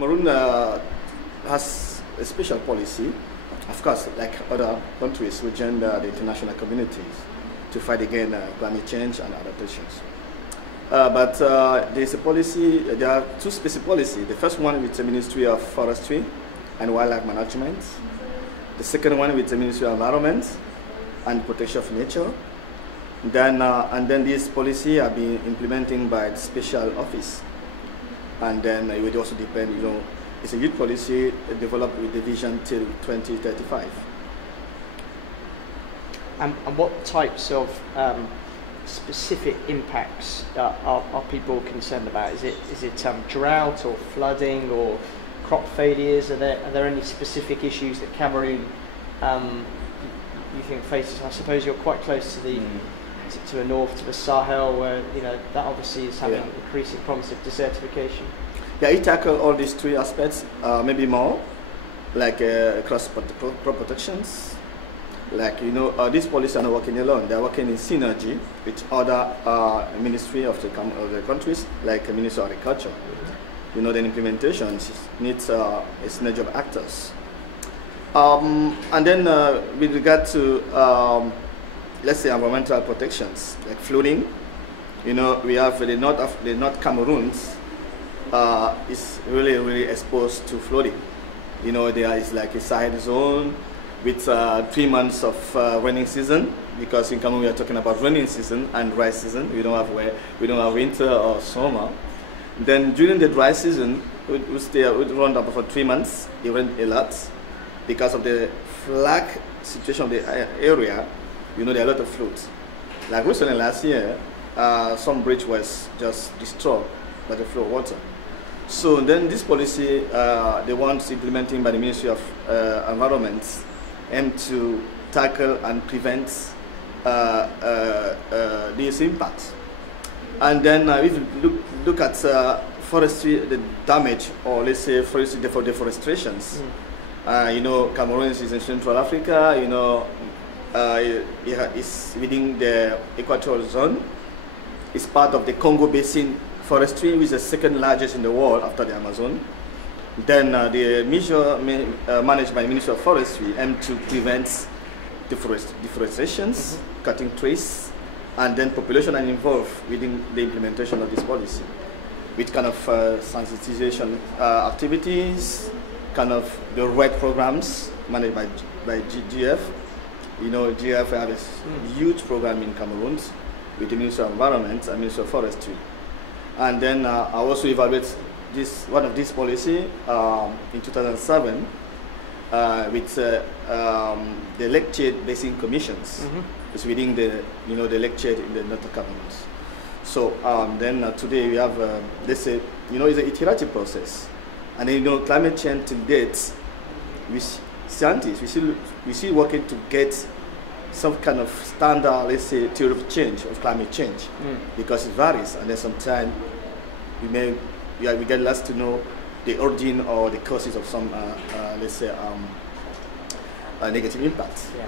Cameroon has a special policy, of course, like other countries which join the international communities to fight against climate change and adaptations. But there's a policy, there are two specific policies. The first one with the Ministry of Forestry and Wildlife Management. The second one with the Ministry of Environment and Protection of Nature. Then, and then this policy are being implemented by the special office. And then it would also depend, you know, it's a youth policy developed with the vision till 2035. And what types of specific impacts are people concerned about? Is it drought or flooding or crop failures? Are there any specific issues that Cameroon you think faces? I suppose you're quite close to the to the north, to the Sahel, where that obviously is having increasing problems of desertification. Yeah, it tackles all these three aspects, maybe more, like crop protections. Like, these policies are not working alone. They are working in synergy with other ministries of the countries, like the Ministry of Agriculture. The implementation needs a synergy of actors. And then with regard to, let's say, environmental protections, like flooding, we have the North Cameroons is really exposed to flooding. There is like a Sahel zone with 3 months of rainy season, because in Cameroon we are talking about rainy season and dry season. We don't have winter or summer. Then during the dry season, we run up for 3 months. It rained a lot because of the flag situation of the area. There are a lot of floods. Like recently last year, some bridge was just destroyed by the flow of water. So then this policy, the ones implementing by the Ministry of Environment, aim to tackle and prevent these impacts. And then if you look at forestry, the damage, or let's say forestry deforestations, Cameroon is in Central Africa, it's within the equatorial zone. It's part of the Congo Basin forestry, which is the second largest in the world after the Amazon. Then the measure managed by the Ministry of Forestry aim to prevent deforestations, cutting trees, and then population are involved within the implementation of this policy, with kind of sensitization activities, kind of the right programs managed by GF. GF has a huge program in Cameroon with the Ministry of Environment and Ministry of Forestry. And then I also evaluate one of these policy in 2007 with the Lake Chad Basin Commissions. It's within the the Lake Chad in the North Cameroon. So then today we have let's say it's an iterative process, and then climate change to date, scientists we see working to get some kind of standard, let's say, theory of change of climate change, because it varies, and then sometimes we get less to know the origin or the causes of some let's say negative impacts. Yeah.